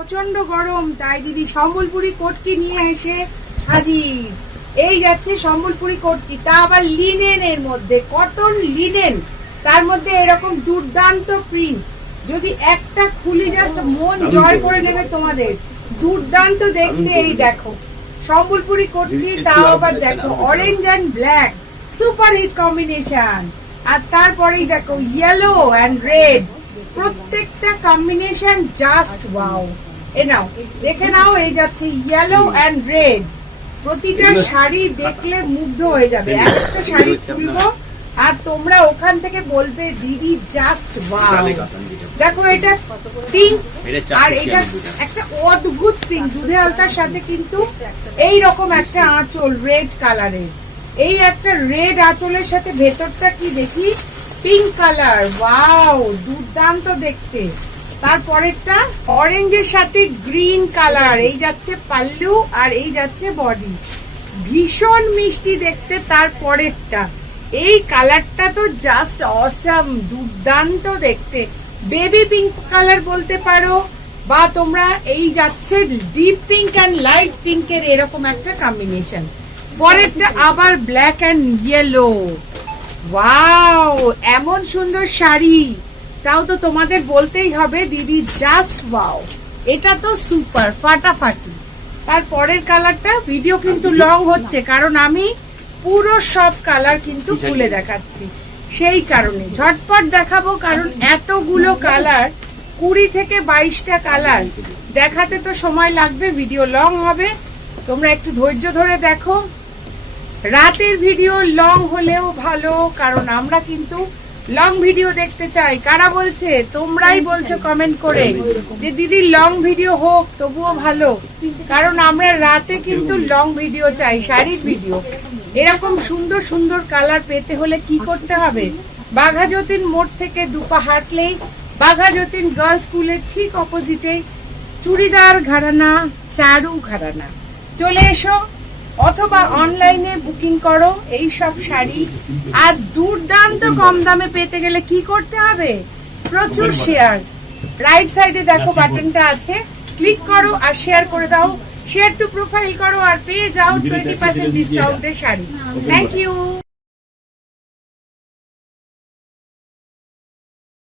প্রচন্ড গরম, তাই দিদি সম্বলপুরি কোটকি নিয়ে এসে হাজির। এই যাচ্ছে সম্বলপুরি কোটকি, তা আবার লিনেনের মধ্যে, কটন লিনেন, তার মধ্যে এরকম দুর্দান্ত প্রিন্ট। যদি একটা খুলি জাস্ট মন জয় করে নেবে তোমাদের। দুর্দান্ত দেখতে। এই দেখো সম্বলপুরি কোটকি, তাও আবার দেখো orange and black, super hit combination. আর তারপরেই দেখো ইয়েলো অ্যান্ড রেড, প্রত্যেকটা কম্বিনেশন জাস্ট ওয়াও। এ নাও দেখে নাও, এই যাচ্ছে ইয়েলো অ্যান্ড রেড। প্রতিটা শাড়ি দেখলে মুগ্ধ হয়ে যাবে। একটা শাড়ি খুলবো আর তোমরা ওখান থেকে বলবে দিদি জাস্ট ওয়াও। দেখো এটা পিঙ্ক, আর এটা একটা অদ্ভুত পিঙ্ক, দুধে আলতার সাথে কিন্তু এই রকম একটা আঁচল রেড কালারের। এই একটা রেড আঁচলের সাথে ভেতরটা কি দেখি পিঙ্ক কালার, ওয়াও দুর্দান্ত দেখতে। তারপরেরটা অরেঞ্জের সাথে গ্রিন কালার, এই যাচ্ছে পাল্লু আর এই যাচ্ছে বডি, ভীষণ মিষ্টি দেখতে। তারপরেরটা এই কালারটা তো জাস্ট অসাম, দুর্দান্ত দেখতে, বেবি পিঙ্ক কালার বলতে পারো, বা তোমরা এই যাচ্ছে ডিপ পিঙ্ক অ্যান্ড লাইট পিঙ্কের এরকম একটা কম্বিনেশন। পরেরটা আবার ব্ল্যাক অ্যান্ড ইয়েলো, ওয়াও এমন সুন্দর শাড়ি, তাও তো তোমাদের বলতেই হবে দিদি জাস্ট ওয়াও, এটা তো সুপার ফাটাফাটি। তারপরের কালারটা ভিডিও কিন্তু লং হচ্ছে, কারণ আমি পুরো সব কালার কিন্তু খুলে দেখাচ্ছি, সেই কারণে ঝটপট দেখাবো, কারণ এতগুলো কালার, 20 থেকে 22টা কালার দেখাতে তো সময় লাগবে, ভিডিও লং হবে। তোমরা একটু ধৈর্য ধরে দেখো। রাতের ভিডিও লং হলেও ভালো, কারণ আমরা কিন্তু লং ভিডিও দেখতে চাই। কারা বলছে? তোমরাই বলছো কমেন্ট করে যে দিদি লং ভিডিও হোক, তবুও ভালো, কারণ আমরা রাতে কিন্তু লং ভিডিও চাই, শাড়ির ভিডিও। এরকম সুন্দর সুন্দর কালার পেতে হলে কি করতে হবে? বাঘা যতীন মোড় থেকে দুপা হাঁটলেই বাঘা যতীন গার্লস স্কুলের ঠিক অপোজিটে চুড়িদার ঘরানা, চারু ঘরানা, চলে এসো, অথবা অনলাইনে বুকিং করো এই সব শাড়ি। আর দুর্দান্ত কম দামে পেতে গেলে কি করতে হবে? প্রচুর শেয়ার। রাইট সাইডে দেখো বাটনটা আছে, ক্লিক করো আর শেয়ার করে দাও, শেয়ার টু প্রোফাইল করো আর পেয়ে যাও 20% ডিসকাউন্টের শাড়ি। Thank you.